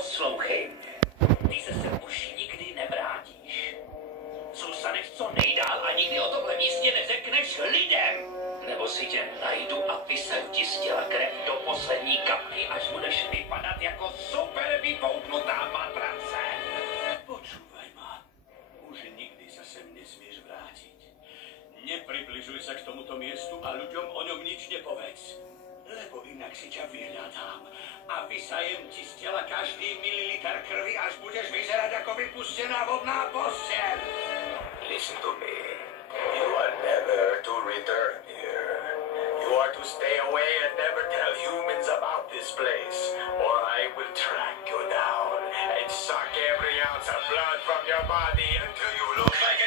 Poslouchej mě. Ty se sem už nikdy nevrátíš. Zůstaneš co nejdál a nikdy o tomhle místě neřekneš lidem. Nebo si tě najdu a vysaju ti z těla krev do poslední kapky, až budeš vypadat jako super vypoutnutá matrace. Počúvaj ma. Už nikdy sa sem nesmieš vrátiť. Nepribližuj sa k tomuto miestu a ľuďom o ňom nič nepovedz. Lebo inak si ťa vyhľadám a vysajem ti z tela každý mililiter krvi, až budeš vyzerať ako vypustená vodná posteľ. Listen to me. You are never to return here. You are to stay away and never tell humans about this place, or I will track you down and suck every ounce of blood from your body until you look like